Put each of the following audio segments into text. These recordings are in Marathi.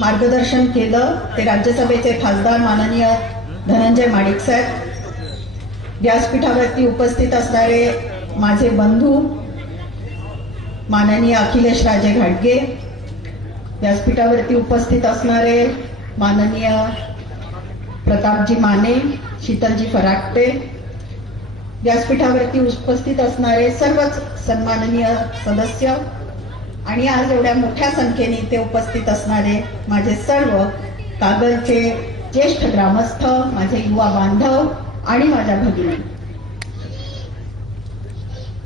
मार्गदर्शन केलं ते राज्यसभेचे खासदार माननीय धनंजय माडिक साहेब, व्यासपीठावरती उपस्थित असणारे माझे बंधू माननीय अखिलेश राजे घाटगे, व्यासपीठावरती उपस्थित असणारे माननीय प्रतापजी माने, शीतलजी फराकटे, व्यासपीठावरती उपस्थित असणारे सर्वच सन्माननीय सदस्य आणि आज एवढ्या मोठ्या संख्येने इथे उपस्थित असणारे माझे सर्व कागलचे ज्येष्ठ ग्रामस्थ, माझे युवा बांधव आणि माझ्या भगिनी.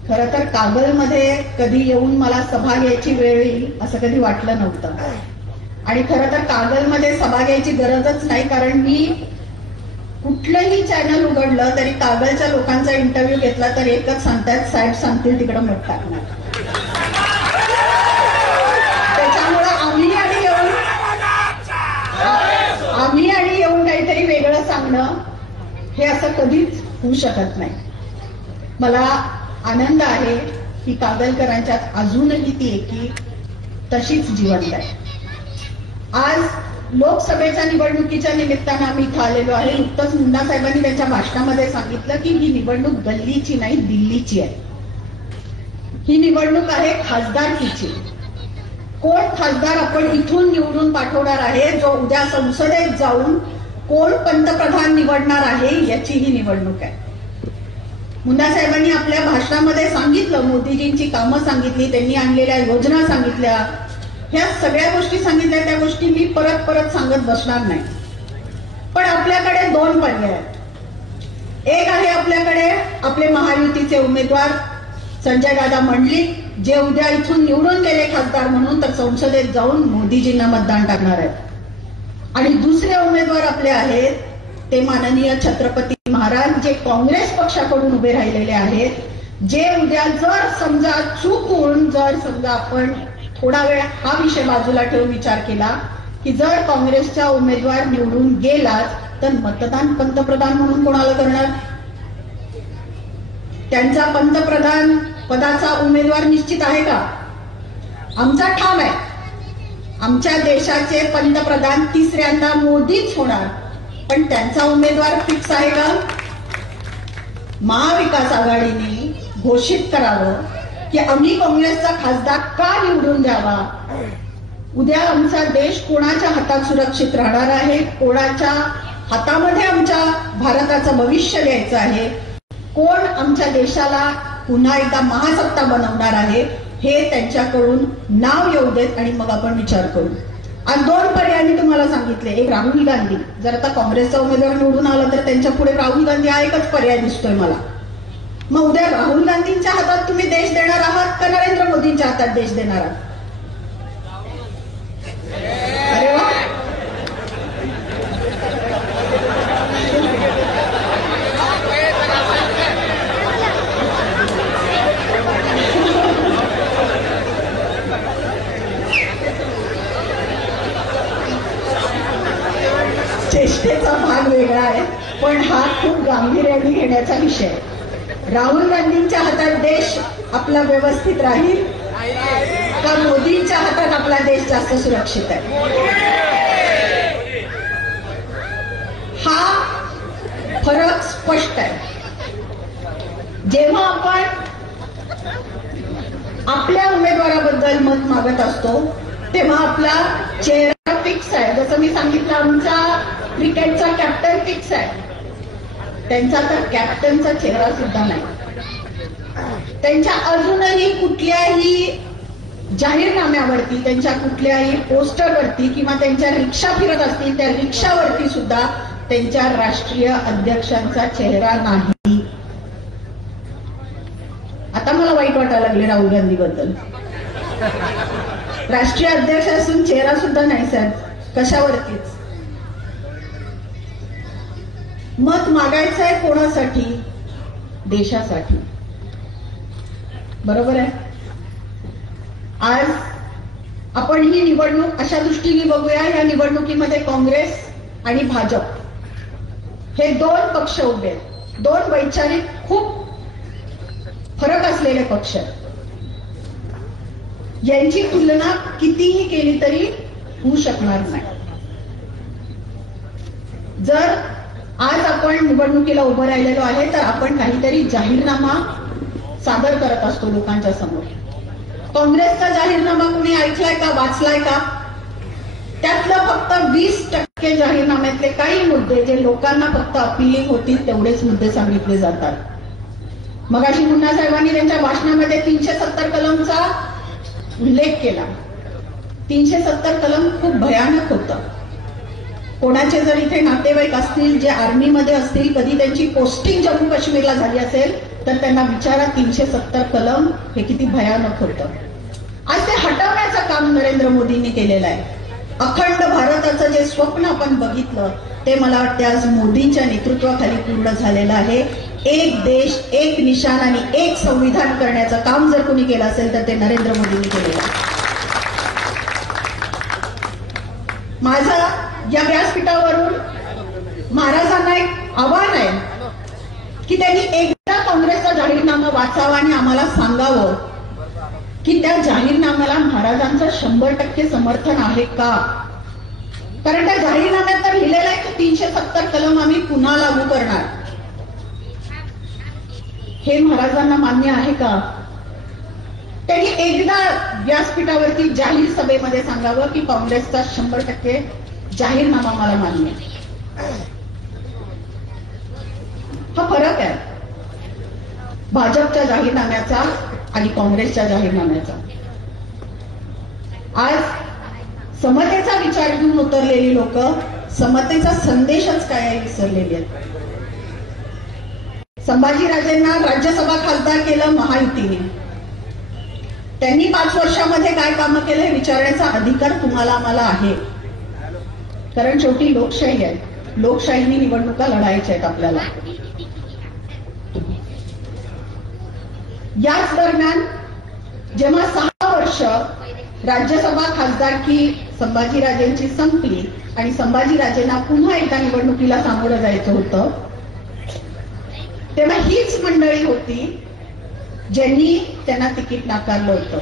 खरं तर कागलमध्ये कधी येऊन मला सभा घ्यायची वेळ येईल असं कधी वाटलं नव्हतं. आणि खरं तर कागलमध्ये सभा घ्यायची गरजच नाही, कारण मी कुठलंही चॅनल उघडलं तरी कागलच्या लोकांचा इंटरव्ह्यू घेतला तर एकच सांगतात, साहेब सांगतील तिकडं मत टाकणार. त्याच्यामुळं आम्ही आणि येऊन काहीतरी वेगळं सांगणं हे असं कधीच होऊ शकत नाही. मला आनंद आहे की कागलकरांच्यात अजूनही ती एकी तशीच जिवंत आहे. आज लोकसभेच्या निवडणुकीच्या निमित्तानं आम्ही इथं आलेलो आहे. नुकतंच मुंडा साहेबांनी त्यांच्या भाषणामध्ये सांगितलं की ही निवडणूक गल्लीची नाही, दिल्लीची आहे. ही निवडणूक आहे खासदारकीची. कोण खासदार आपण इथून निवडून पाठवणार आहे, जो उद्या संसदेत जाऊन कोण पंतप्रधान निवडणार आहे, याची ही निवडणूक आहे. मुंडा साहेबांनी आपल्या भाषणामध्ये सांगितलं, मोदीजींची कामं सांगितली, त्यांनी आणलेल्या योजना सांगितल्या, ह्या सगळ्या गोष्टी सांगितल्या. त्या गोष्टी मी परत परत सांगत बसणार नाही. पण आपल्याकडे दोन पर्याय आहेत. एक आहे आपल्याकडे आपले महायुतीचे उमेदवार संजय दादा मंडलिक, जे उद्या इथून निवडून गेले खासदार म्हणून तर संसदेत जाऊन मोदीजींना मतदान टाकणार आहेत. आणि दुसरे उमेदवार आपले आहेत ते माननीय छत्रपती महाराज, जे काँग्रेस पक्षाकडून उभे राहिलेले आहेत, जे उद्या जर समजा चुकून समजा आपण थोडा वेळ हा विषय बाजूला ठेवून विचार केला की जर काँग्रेसचा उमेदवार निवडून गेलाच तर मतदान पंतप्रधान म्हणून कोणाला करणार? त्यांचा पंतप्रधान पदाचा उमेदवार निश्चित आहे का? आमचा ठाम आहे, आमच्या देशाचे पंतप्रधान तिसऱ्यांदा मोदीच होणार. पण त्यांचा उमेदवार फिक्स आहे का? महाविकास आघाडीने घोषित करावं की आम्ही काँग्रेसचा खासदार का निवडून द्यावा. उद्या आमचा देश कोणाच्या हातात सुरक्षित राहणार आहे, कोणाच्या हातामध्ये आमच्या भारताचं भविष्य द्यायचं आहे, कोण आमच्या देशाला पुन्हा एकदा महासत्ता बनवणार आहे, हे त्यांच्याकडून नाव येऊ देत आणि मग आपण विचार करू. आज दोन पर्याय मी तुम्हाला सांगितले. एक राहुल गांधी, जर आता काँग्रेसचा उमेदवार निवडून आला तर त्यांच्या पुढे राहुल गांधी हा एकच पर्याय दिसतोय मला. मग उद्या राहुल गांधींच्या हातात तुम्ही देश देणार आहात का नरेंद्र मोदींच्या हातात देश देणार आहात? अरे वा, चेष्टेचा भाग वेगळा आहे, पण हा खूप गांभीर्याने घेण्याचा विषय आहे. राहुल गांधींच्या हातात देश आपला व्यवस्थित राहील का मोदींच्या हातात आपला देश जास्त सुरक्षित आहे? हा फरक स्पष्ट आहे. जेव्हा आपण आपल्या उमेदवाराबद्दल मत मागत असतो तेव्हा आपला चेहरा फिक्स आहे. जसं मी सांगितलं, आमचा क्रिकेटचा कॅप्टन फिक्स आहे, त्यांचा तर कॅप्टनचा चेहरा सुद्धा नाही. त्यांच्या अजूनही कुठल्याही जाहीरनाम्यावरती, त्यांच्या कुठल्याही पोस्टरवरती किंवा त्यांच्या रिक्षा फिरत असतील त्या रिक्षावरती सुद्धा त्यांच्या राष्ट्रीय अध्यक्षांचा चेहरा नाही. आता मला वाईट वाटायला लागले राहुल गांधी बद्दल. राष्ट्रीय अध्यक्ष असून चेहरा सुद्धा नाही साहेब, कशावरतीच. मत मागायचं आहे कोणासाठी? देशासाठी. बरोबर आहे. आज आपण ही निवडणूक अशा दृष्टीने बघूया, या निवडणुकीमध्ये काँग्रेस आणि भाजप हे दोन पक्ष उभे आहेत. दोन वैचारिक खूप फरक असलेले पक्ष. यांची तुलना कितीही केली तरी होऊ शकणार नाही. जर आज आपण निवडणुकीला उभं राहिलेलो आहे तर आपण काहीतरी जाहीरनामा सादर करत असतो लोकांच्या समोर. काँग्रेसचा जाहीरनामा कुणी ऐकलाय का, वाचलाय का? त्यातलं फक्त 20% जाहीरनाम्यातले काही मुद्दे जे लोकांना फक्त अपिलिंग होतील तेवढेच मुद्दे सांगितले जातात. मगाशी मुन्ना साहेबांनी त्यांच्या भाषणामध्ये 370 कलमचा उल्लेख केला. 370 कलम खूप भयानक होतं. कोणाचे जर इथे नातेवाईक असतील जे आर्मीमध्ये असतील, कधी त्यांची पोस्टिंग जम्मू काश्मीरला झाली असेल तर त्यांना विचारा 370 कलम हे किती भयानक होतं. आज ते हटवण्याचं काम नरेंद्र मोदींनी केलेलं आहे. अखंड भारताचं जे स्वप्न आपण बघितलं ते मला वाटते आज मोदींच्या नेतृत्वाखाली पूर्ण झालेलं आहे. एक देश, एक निशाण आणि एक संविधान करण्याचं काम जर कोणी केलं असेल तर ते नरेंद्र मोदींनी केलेलं आहे. माझं या व्यासपीठावरून महाराजांना एक आव्हान आहे की त्यांनी एकदा काँग्रेसचा जाहीरनामा वाचावा आणि आम्हाला सांगावं की त्या जाहीरनाम्याला महाराजांचं 100% समर्थन आहे का. कारण त्या जाहीरनाम्यात तर लिहिलेलं आहे की 370 कलम आम्ही पुन्हा लागू करणार. हे महाराजांना मान्य आहे का? त्यांनी एकदा व्यासपीठावरती जाहीर सभेमध्ये सांगावं की काँग्रेसचा 100% जाहीरनामा मला मान्य. हा फरक आहे भाजपच्या जाहीरनाम्याचा आणि काँग्रेसच्या जाहीरनाम्याचा. आज समतेचा विचार घेऊन उतरलेली लोक समतेचा संदेशच काय आहे विसरलेली आहेत. संभाजीराजेंना राज्यसभा खासदार केलं महायुतीने. त्यांनी 5 वर्षामध्ये काय कामं केलं हे विचारण्याचा अधिकार तुम्हाला आम्हाला आहे. कारण शेवटी लोकशाही आहे. लोकशाहीने निवडणुका लढायच्या आहेत आपल्याला. याच दरम्यान जेव्हा 6 वर्ष राज्यसभा खासदारकी संभाजीराजेंची संपली आणि संभाजीराजेंना पुन्हा एकदा निवडणुकीला सामोरं जायचं होतं तेव्हा हीच मंडळी होती ज्यांनी त्यांना तिकीट नाकारलं होतं.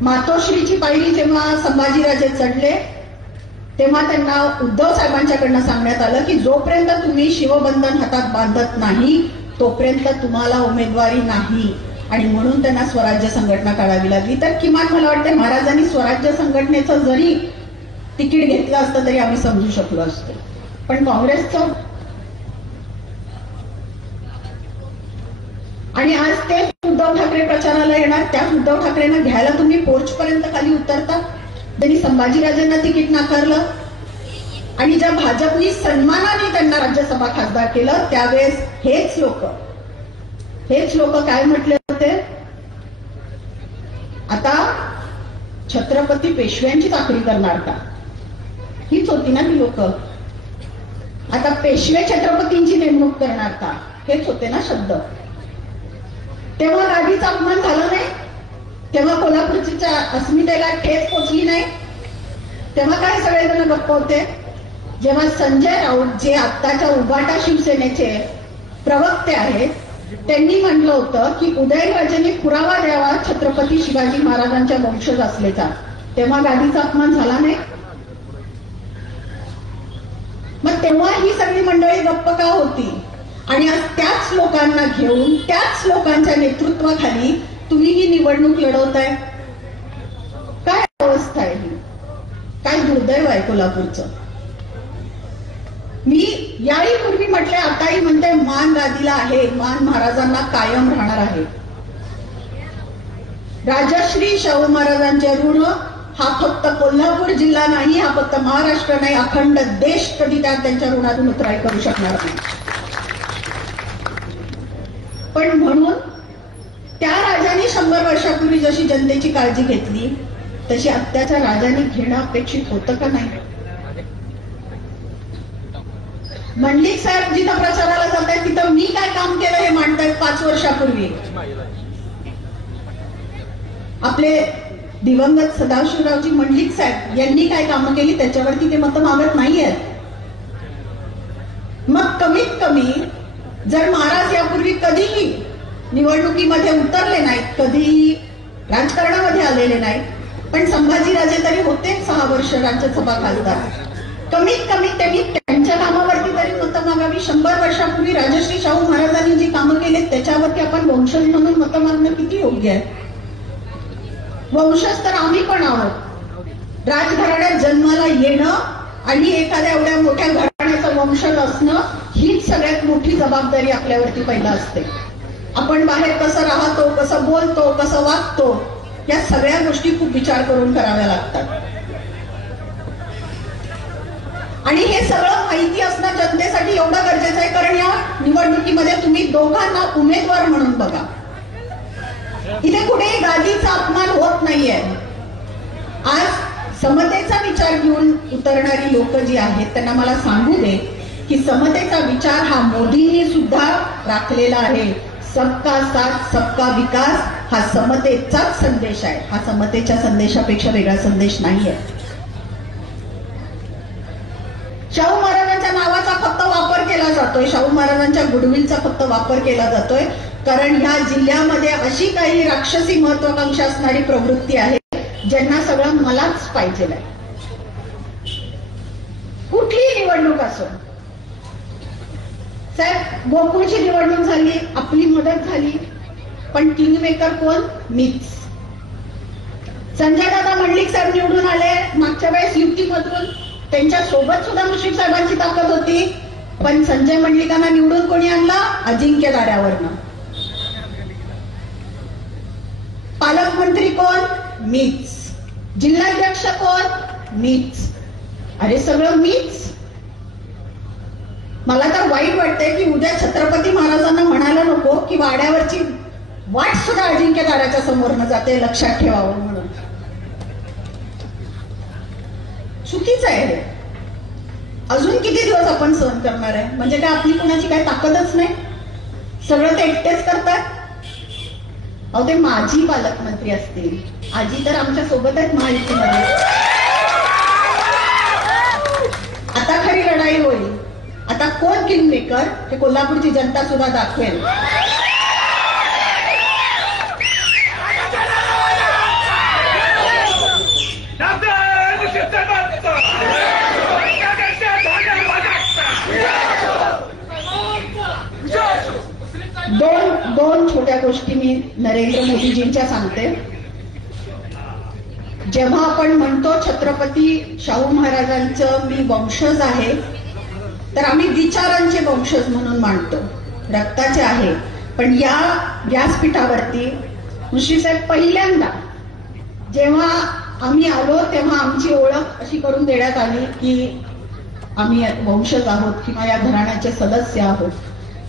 मातोश्रीची पायरी जेव्हा संभाजीराजे चढले तेव्हा त्यांना उद्धव साहेबांच्याकडनं सांगण्यात आलं की जोपर्यंत तुम्ही शिवबंधन हातात बांधत नाही तोपर्यंत तुम्हाला उमेदवारी नाही. आणि म्हणून त्यांना स्वराज्य संघटना काढावी लागली. तर किमान मला वाटतं महाराजांनी स्वराज्य संघटनेचं जरी तिकीट घेतलं असतं तरी आम्ही समजू शकलो असतो. पण काँग्रेसचं आणि आज ते उद्धव ठाकरे प्रचाराला येणार. त्याच उद्धव ठाकरेंना घ्यायला तुम्ही पोर्च पर्यंत खाली उतरता. त्यांनी संभाजीराजेंना तिकीट नाकारलं आणि ज्या भाजपनी सन्मानाने त्यांना राज्यसभा खासदार केलं त्यावेळेस हेच लोक काय म्हटले होते, आता छत्रपती पेशव्यांची चाकरी करणार का. हीच होती ना ती लोक. आता पेशवे छत्रपतींची नेमणूक करणार का, हेच होते ना शब्द. तेव्हा गाडीचा अपमान झाला नाही. तेव्हा कोल्हापूरच्या अस्मितेला ठेच पोचली नाही. तेव्हा काय सगळेजण गप्प होते. जेव्हा संजय राऊत जे आत्ताच्या उबाटा शिवसेनेचे प्रवक्ते आहेत त्यांनी म्हटलं होतं की उदयनराजेंनी पुरावा द्यावा छत्रपती शिवाजी महाराजांच्या वंशज असल्याचा, तेव्हा गाडीचा अपमान झाला नाही. मग तेव्हा ही सगळी मंडळी गप्प का होती. आणि आज त्याच लोकांना घेऊन त्याच लोकांच्या नेतृत्वाखाली तुम्ही ही निवडणूक लढवताय. काय अवस्था आहे ही, काय दुर्दैव आहे कोल्हापूरचं. मी याही पूर्वी म्हटले आताही म्हणते मान गादीला आहे, मान महाराजांना कायम राहणार आहे. राजश्री शाहू महाराजांचे ऋण हा फक्त कोल्हापूर जिल्हा नाही, हा फक्त महाराष्ट्र नाही, अखंड देश कधी त्यांच्या ऋणातून उतराई करू शकणार नाही. पण म्हणून त्या राजांनी 100 वर्षापूर्वी जशी जनतेची काळजी घेतली तशी आत्ताच्या राजांनी घेणं अपेक्षित होतं का नाही. मंडलिक साहेब जिथं प्रचाराला जात आहेत तिथं मी काय काम केलं हे मांडतायत 5 वर्षापूर्वी. आपले दिवंगत सदाशिवरावजी मंडलिक साहेब यांनी काय कामं केली त्याच्यावरती ते मतं मागत नाहीयेत. मग कमीत कमी जर महाराज यापूर्वी कधीही निवडणुकीमध्ये उतरले नाहीत, कधीही राजकारणामध्ये आलेले नाहीत, पण संभाजीराजे तरी होते 6 वर्ष राज्यसभा खासदार. कमीत कमी त्यांनी त्यांच्या कामावरती तरी मतं मागावी. 100 वर्षापूर्वी राजश्री शाहू महाराजांनी जी कामं केली त्याच्यावरती आपण वंशज म्हणून मतं मागणं किती योग्य आहे? वंशज तर आम्ही पण आहोत. राजघराण्यात जन्माला येणं आणि एखाद्या एवढ्या मोठ्या घराण्याचं वंशज असणं हीच सगळ्यात मोठी जबाबदारी आपल्यावरती पहिला असते. आपण बाहेर कसं राहतो, कसं बोलतो, कसं वागतो, या सगळ्या गोष्टी खूप विचार करून कराव्या लागतात. आणि हे सगळं माहिती असणं जनतेसाठी एवढं गरजेचं आहे, कारण या निवडणुकीमध्ये तुम्ही दोघांना उमेदवार म्हणून बघा. इथे कुठेही गादीचा अपमान होत नाहीये. आज समतेचा विचार घेऊन उतरणारी लोक जी आहेत त्यांना मला सांगू दे की समतेचा विचार हा मोदींनी सुद्धा राखलेला आहे. सबका साथ सबका विकास हा समतेचाच संदेश आहे. हा समतेच्या संदेशापेक्षा वेगळा संदेश नाहीये. शाहू महाराजांच्या नावाचा फक्त वापर केला जातोय, शाहू महाराजांच्या गुडविलचा फक्त वापर केला जातोय, कारण ह्या जिल्ह्यामध्ये अशी काही राक्षसी महत्वाकांक्षा असणारी प्रवृत्ती आहे ज्यांना सगळं मलाच पाहिजे आहे. कुठलीही निवडणूक असो साहेब, गोकुळची निवडणूक झाली, आपली मदत झाली, पण किंगमेकर कोण? मीच. संजय दादा मंडलिक साहेब निवडून आले मागच्या वेळेस युतीमधून, त्यांच्या सोबत सुद्धा मुश्रीफ साहेबांची ताकद होती, पण संजय मंडलिकांना निवडून कोणी आणला? अजिंक्य दाड्यावरनं. पालकमंत्री कोण? मीच. जिल्हाध्यक्ष कोण? मीच. अरे सगळं मीच. मला तर वाईट वाटतंय की उद्या छत्रपती महाराजांना म्हणायला नको की वाड्यावरची वाट सुद्धा अजिंक्य दाड्याच्या समोरनं जाते, लक्षात ठेवावं म्हणून. चुकीचं आहे हे. अजून किती दिवस आपण सहन करणार आहे? म्हणजे काय आपली कुणाची काय ताकदच नाही? सगळं ते एकटेच करतात. अहो ते माजी पालकमंत्री असतील, आजी तर आमच्या सोबत आहेत महायुतीमध्ये. आता खरी लढाई होईल. आता कोण किंग मेकर हे कोल्हापूरची जनता सुद्धा दाखवेल. दोन छोट्या गोष्टी मी नरेंद्र मोदीजींच्या सांगते. जेव्हा आपण म्हणतो छत्रपती शाहू महाराजांचं मी वंशज आहे, तर आम्ही विचारांचे वंशज म्हणून मानतो, रक्ताचे आहे. पण या व्यासपीठावरती मुश्रीफ साहेब पहिल्यांदा जेव्हा आम्ही आलो तेव्हा आमची ओळख अशी करून देण्यात आली की आम्ही वंशज आहोत किंवा या घराण्याचे सदस्य आहोत.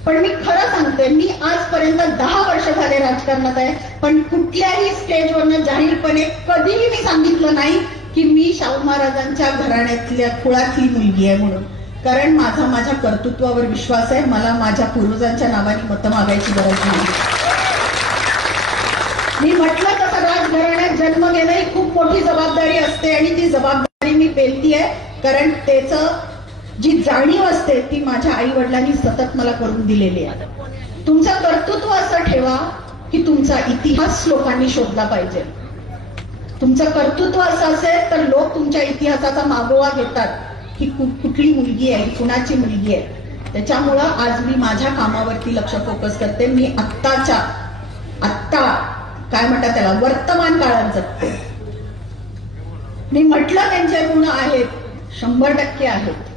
पण मी खरं सांगते, मी आजपर्यंत 10 वर्ष झाले राजकारणात आहे, पण कुठल्याही स्टेजवरनं जाहीरपणे कधीही मी सांगितलं नाही की मी शाहू महाराजांच्या घराण्यातल्या कुळातली मुलगी आहे म्हणून. कारण माझ्या कर्तृत्वावर विश्वास आहे. मला माझ्या पूर्वजांच्या नावाने मतं मागायची गरज नाही. मी म्हटलं तसं राजघराण्यात जन्म घेणं ही खूप मोठी जबाबदारी असते आणि ती जबाबदारी मी पेलतीये, कारण त्याचं जी जाणीव असते ती माझ्या आई वडिलांनी सतत मला करून दिलेली आहे. तुमचं कर्तृत्व असं ठेवा की तुमचा इतिहास लोकांनी शोधला पाहिजे. तुमचं कर्तृत्व असं असेल तर लोक तुमच्या इतिहासाचा मागोवा घेतात की कुठली मुलगी आहे, कुणाची मुलगी आहे. त्याच्यामुळं आज मी माझ्या कामावरती लक्ष फोकस करते. मी आत्ता काय म्हणतात त्याला, वर्तमान काळात जगते. मी म्हटलं त्यांचे गुण आहेत, 100% आहेत.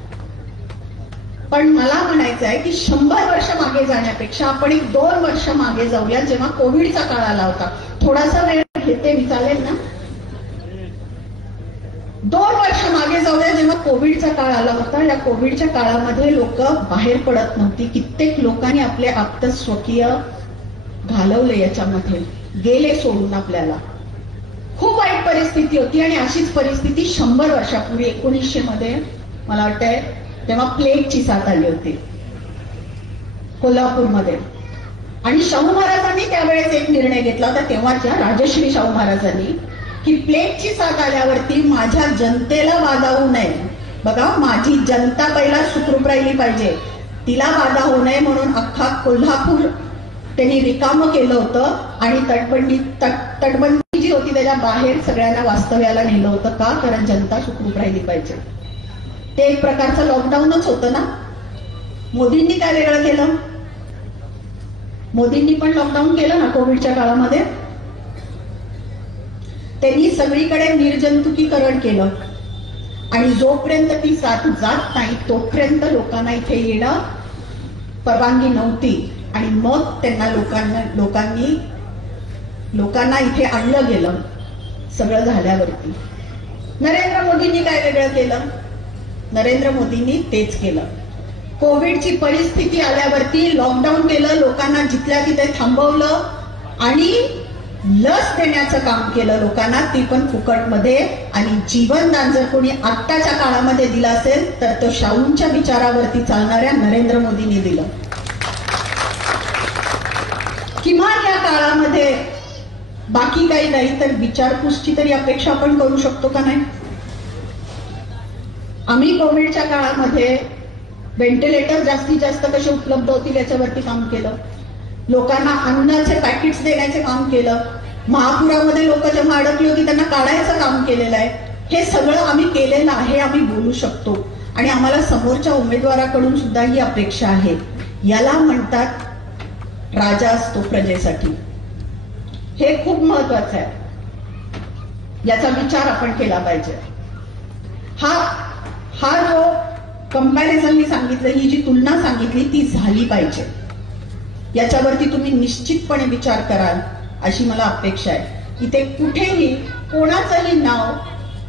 पण मला म्हणायचं आहे की 100 वर्ष मागे जाण्यापेक्षा आपण एक 2 वर्ष मागे जाऊया, जेव्हा कोविडचा काळ आला होता. थोडासा वेळ घेते मी, चालेल ना? 2 वर्ष मागे जाऊया, जेव्हा कोविडचा काळ आला होता. या कोविडच्या काळामध्ये लोक बाहेर पडत नव्हती. कित्येक लोकांनी आपले आप्त स्वकीय घालवले, याच्यामध्ये गेले सोडून. आपल्याला खूप वाईट परिस्थिती होती आणि अशीच परिस्थिती 100 वर्षापूर्वी 1900 मध्ये मला वाटतंय तेव्हा प्लेगची साथ आली होती कोल्हापूरमध्ये. आणि शाहू महाराजांनी त्यावेळेस एक निर्णय घेतला होता, तेव्हाच्या राजश्री शाहू महाराजांनी, की प्लेगची साथ आल्यावरती माझ्या जनतेला बाधा होऊ नये. बघा, माझी जनता पहिला सुखरूप राहिली पाहिजे, तिला बाधा होऊ नये म्हणून अख्खा कोल्हापूर त्यांनी रिकामं केलं होतं आणि तटबंदी जी होती त्याच्या बाहेर सगळ्यांना वास्तव्याला नेलं होतं. का? कारण जनता सुखरूप राहिली पाहिजे. ते एक प्रकारचं लॉकडाऊनच होतं ना. मोदींनी काय वेगळं केलं? मोदींनी पण लॉकडाऊन केलं ना कोविडच्या काळामध्ये. त्यांनी सगळीकडे निर्जंतुकीकरण केलं आणि जोपर्यंत ती साथ जात नाही तोपर्यंत लोकांना इथे येणं परवानगी नव्हती आणि मग त्यांना लोकांना इथे आणलं गेलं. सगळं झाल्यावरती नरेंद्र मोदींनी काय वेगळं केलं? नरेंद्र मोदींनी तेच केलं. कोविडची परिस्थिती आल्यावरती लॉकडाऊन केलं, लोकांना जिथल्या तिथे थांबवलं आणि लस देण्याचं काम केलं लोकांना, ती पण फुकटमध्ये. आणि जीवनदान जर कोणी आत्ताच्या काळामध्ये दिलं असेल तर तो शाहूंच्या विचारावरती चालणाऱ्या नरेंद्र मोदींनी दिलं. किमान या काळामध्ये बाकी काही नाही तर विचारपूसची तरी अपेक्षा आपण करू शकतो का नाही? आम्ही कोविडच्या काळामध्ये व्हेंटिलेटर जास्तीत जास्त कसे उपलब्ध होतील याच्यावरती काम केलं. लोकांना अन्नाचे पॅकेट्स देण्याचे काम केलं. महापुरामध्ये लोक जेव्हा अडकली होती त्यांना काढायचं काम केलेलं आहे. हे सगळं आम्ही केलेलं आहे, आम्ही बोलू शकतो आणि आम्हाला समोरच्या उमेदवाराकडून सुद्धा ही अपेक्षा आहे. याला म्हणतात राजा असतो प्रजेसाठी. हे खूप महत्वाचं आहे. याचा विचार आपण केला पाहिजे. हा जो कंपॅरिझन मी सांगितलं, ही जी तुलना सांगितली ती झाली पाहिजे. याच्यावरती तुम्ही निश्चितपणे विचार कराल अशी मला अपेक्षा आहे. इथे कुठेही कोणाचंही नाव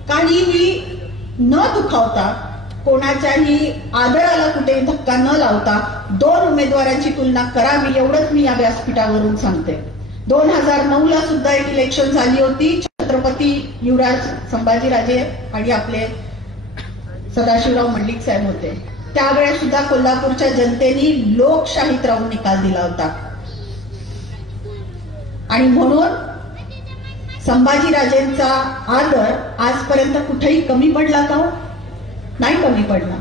काहीही न दुखावता, कोणाच्याही आदराला कुठे धक्का न लावता दोन उमेदवारांची तुलना करावी एवढंच मी या व्यासपीठावरून सांगते. 2009ला सुद्धा एक इलेक्शन झाली होती. छत्रपती युवराज संभाजीराजे आणि आपले सदाशिवराव मंडलिक साहेब होते. त्यावेळेस सुद्धा कोल्हापूरच्या जनतेने लोकशाहीत राहून निकाल दिला होता आणि म्हणून संभाजीराजेंचा आदर आजपर्यंत कुठेही कमी पडला का? नाही कमी पडला.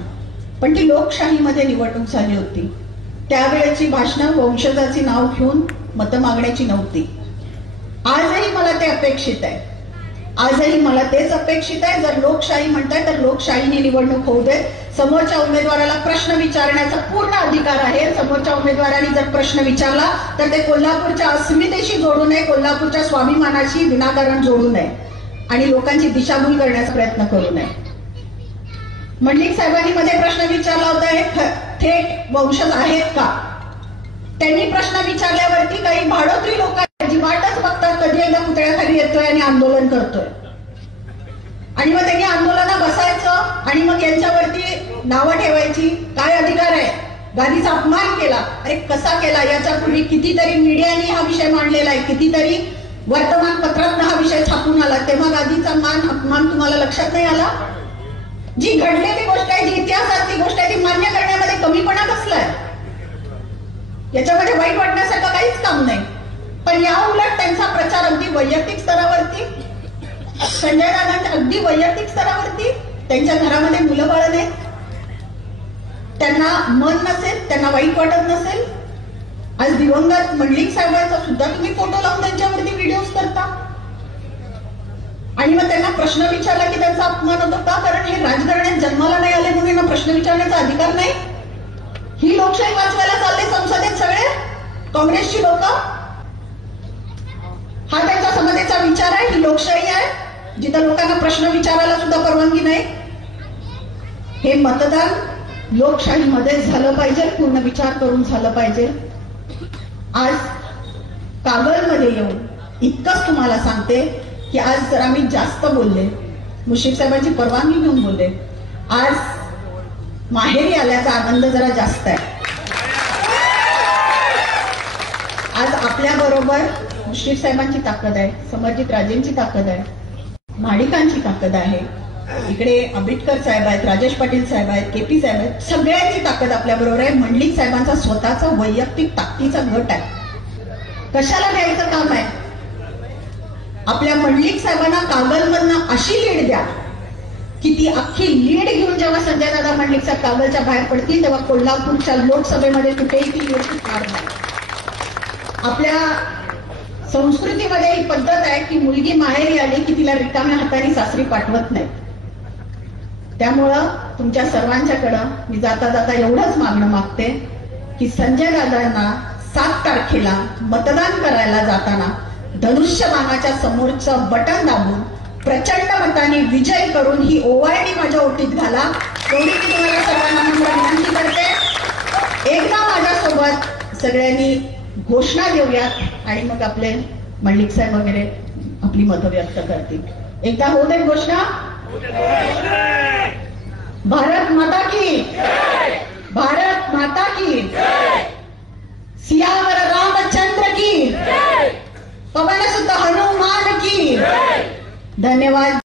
पण ती लोकशाहीमध्ये निवडणूक झाली होती. त्यावेळेची भाषणं वंशजाची नाव घेऊन मतं मागण्याची नव्हती. आजही मला ते अपेक्षित आहे. आजही मला तेच अपेक्षित आहे. जर लोकशाही म्हणताय तर लोकशाहीने निवडणूक होऊ दे. समोरच्या उमेदवाराला प्रश्न विचारण्याचा पूर्ण अधिकार आहे. समोरच्या उमेदवाराने जर प्रश्न विचारला तर ते कोल्हापूरच्या अस्मितेशी जोडू नये, कोल्हापूरच्या स्वाभिमानाशी विनाकारण जोडू नये आणि लोकांची दिशाभूल करण्याचा प्रयत्न करू नये. मंडलिक साहेबांनी मध्ये प्रश्न विचारला होता, हे थेट वंशज आहेत का? त्यांनी प्रश्न विचारल्यावरती काही भाडोत्री लोक जी वाटच बघतात कधी एकदा पुतळ्याखाली येतोय आणि आंदोलन करतोय आणि मग त्यांनी आंदोलनात बसायचं आणि मग यांच्यावरती नावं ठेवायची. काय अधिकार आहे? गादीचा अपमान केला. अरे कसा केला? याच्यापूर्वी कितीतरी मीडियाने हा विषय मांडलेला आहे, कितीतरी वर्तमानपत्रात हा विषय छापून आला. तेव्हा गादीचा अपमान तुम्हाला लक्षात नाही आला? जी घडलेली गोष्ट आहे, जी इतिहासातली गोष्ट आहे ती मान्य करण्यामध्ये कमीपणा कसलाय? याच्यामध्ये वाईट वाटण्यासारखं काहीच काम नाही. पण या उलट त्यांचा प्रचार अगदी वैयक्तिक स्तरावरती, संजय दादांच्या अगदी वैयक्तिक स्तरावरती, त्यांच्या घरामध्ये मुलं बाळ नाहीत, त्यांना मन नसेल, त्यांना वाईट वाटत नसेल. आज दिवंगत मंडलिक साहेबांचा सुद्धा तुम्ही फोटो लावून त्यांच्यावरती व्हिडिओज करता आणि मग त्यांना प्रश्न विचारला की त्यांचा अपमान होतो का? कारण हे राजकारणात जन्माला नाही आले म्हणून यांना प्रश्न विचारण्याचा अधिकार नाही. ही लोकशाही वाचवायला चालले संसदेत सगळे काँग्रेसची लोक. हा त्यांच्या समतेचा विचार आहे? ही लोकशाही आहे जिथं लोकांना प्रश्न विचारायला सुद्धा परवानगी नाही? हे मतदान लोकशाहीमध्ये झालं पाहिजे, पूर्ण विचार करून झालं पाहिजे. आज कागलमध्ये येऊन इतकंच तुम्हाला सांगते की आज जरा मी जास्त बोलले, मुश्रीफ साहेबांची परवानगी घेऊन बोलले. आज माहेरी आल्याचा आनंद जरा जास्त आहे. आज आपल्या बरोबर मुश्रीफ साहेबांची ताकद आहे, समरजित राजेंची ताकद आहे, माडिकांची ताकद आहे, इकडे आंबेडकर साहेब आहेत, राजेश पाटील साहेब आहेत, केपी साहेब आहेत, सगळ्यांची ताकद आपल्या बरोबर आहे. मंडलिक साहेबांचा स्वतःचा वैयक्तिक ताकदीचा गट आहे. कशाला घ्यायचं काम आहे? आपल्या मंडलिक साहेबांना कागलमधनं अशी लीड द्या की ती अख्खी लीड घेऊन जेव्हा संजय दादा मंडलिक साहेब कागलच्या बाहेर पडतील तेव्हा कोल्हापूरच्या लोकसभेमध्ये कुठेही ती लीड टिकणार नाही. आपल्या संस्कृतीमध्ये ही पद्धत आहे की मुलगी माहेरी आली की तिला रिकाम्या हाताने सासरी पाठवत नाही. त्यामुळं तुमच्या सर्वांच्याकडं मी जाता जाता एवढंच मागणं मागते की संजय दादांना 7 तारखेला मतदान करायला जाताना धनुष्यबाणाच्या समोरचं बटन दाबून प्रचंड मताने विजय करून ही ओवाळणी माझ्या ओटीत घाला, एवढी मी तुम्हाला सर्वांना विनंती करते. एकदा माझ्यासोबत सगळ्यांनी घोषणा देऊयात आणि मग आपले मल्लिक साहेब वगैरे आपली मतं व्यक्त करतील. एकदा होऊ दे घोषणा. भारत माता की, भारत माता की, सियावर रामचंद्र की, पवन सुत हनुमान की. धन्यवाद.